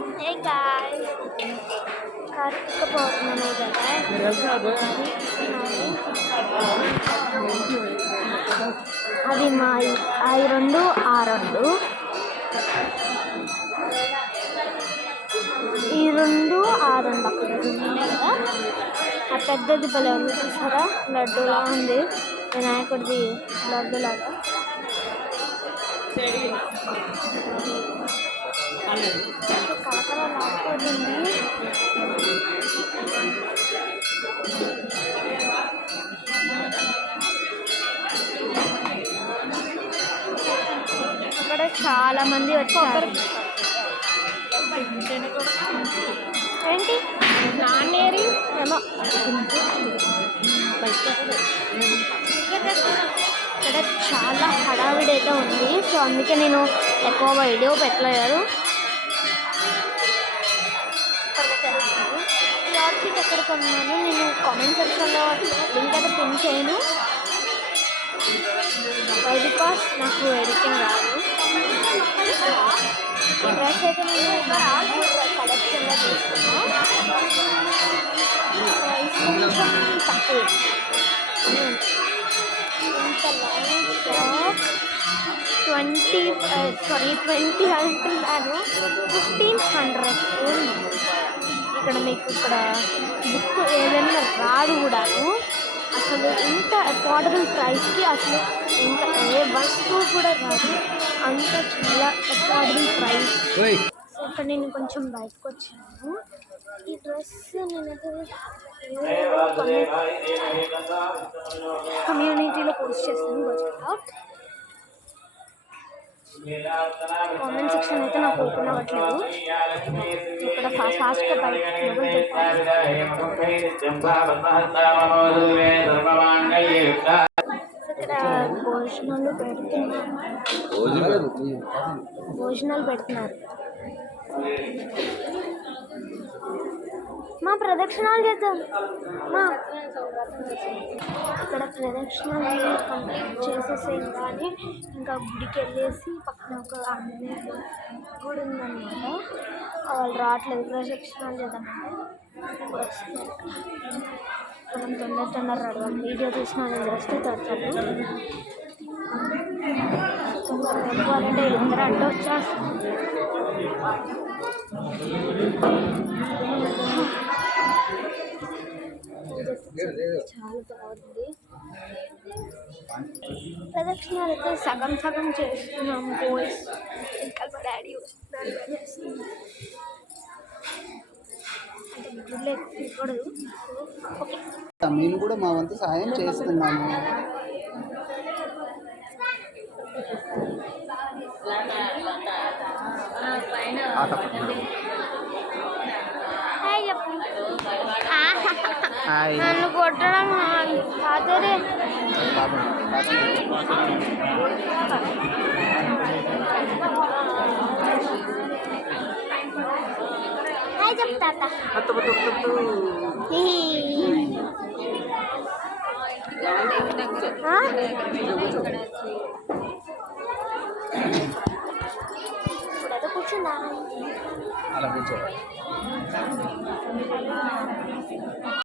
Hey guys, Karthika పౌర్ణమి కదా, అది మా ఆ రెండు ఈ రెండు అక్కడ ఉన్నాయి కదా. ఆ పెద్దది భలే ఉంది చూసారా, లడ్డూలా ఉంది, వినాయకుడిది లడ్డులాగా. కలకలలాడుతుంది. అక్కడ చాలా మంది వచ్చారు. ఏంటి నాన్నేరి ఏమో ఇక్కడ చాలా హడావిడి అయితే ఉంది. సో అందుకే నేను ఎక్కువ వీడియో పెట్టలేదు. ఈ అవుట్ఫిట్ ఎక్కడ కొన్నాను నేను కామెంట్ సెక్షన్లో లింక్ అయితే పిన్ చేయను, బికాస్ నాకు ఎడిటింగ్ రాదు. డ్రెస్ అయితే నేను కలెక్షన్లో తీసుకున్నాను. ప్రైస్ కొంచెం తక్కువ. ఇంత లాంగ్ టాప్ 20 అంటున్నాను, 1500. ఇక్కడ మీకు ఇక్కడ బుక్ ఏదైనా రాదు కూడాను. అసలు ఇంత అఫోర్డబుల్ ప్రైస్కి అసలు ఇంకా ఏ వస్తువు కూడా రాదు, అంత చాలా అఫోర్డబుల్ ప్రైస్. సో ఇక్కడ నేను కొంచెం బయటకు వచ్చాను. ఈ డ్రెస్ నేనైతే కమ్యూనిటీలో పోస్ట్ చేస్తాను. కామెంట్ సెక్షన్ అయితే నాకు ఓపెన్ అవ్వట్లేదు. ఇక్కడ ఫాస్ట్గా బయట ఇక్కడ భోజనాలు పెడుతున్నారు. మా ప్రదక్షిణాలు చేద్దాం. ఇక్కడ ప్రదక్షిణాలు కంప్లీట్ చేసేసేం కానీ ఇంకా గుడికి వెళ్ళేసి పక్కన ఒక ఆంజనేయ గుడి ఉందన్నమాట. వాళ్ళు రావట్లేదు, ప్రదక్షిణాలు చేద్దామంటే ఇప్పుడు వస్తున్నారు. మనం తొందర రావడం వీడియో తీసిన వాళ్ళు వస్తే తడతారు. తొందరగా వెళ్ళిపోవాలంటే అందరూ అడ్డు వచ్చేస్తారు. చాలా బాగుంది. ప్రదక్షిణాలు అయితే సగం చేస్తున్నాము. బాయ్స్ ఇంకా డాడీ మేము కూడా మా వంతు సహాయం చేస్తున్నాము. నన్ను కొట్టడం కాదరే. హాయ్ చెప్తా. ఇప్పుడైతే కూర్చుందా అలా కూర్చో.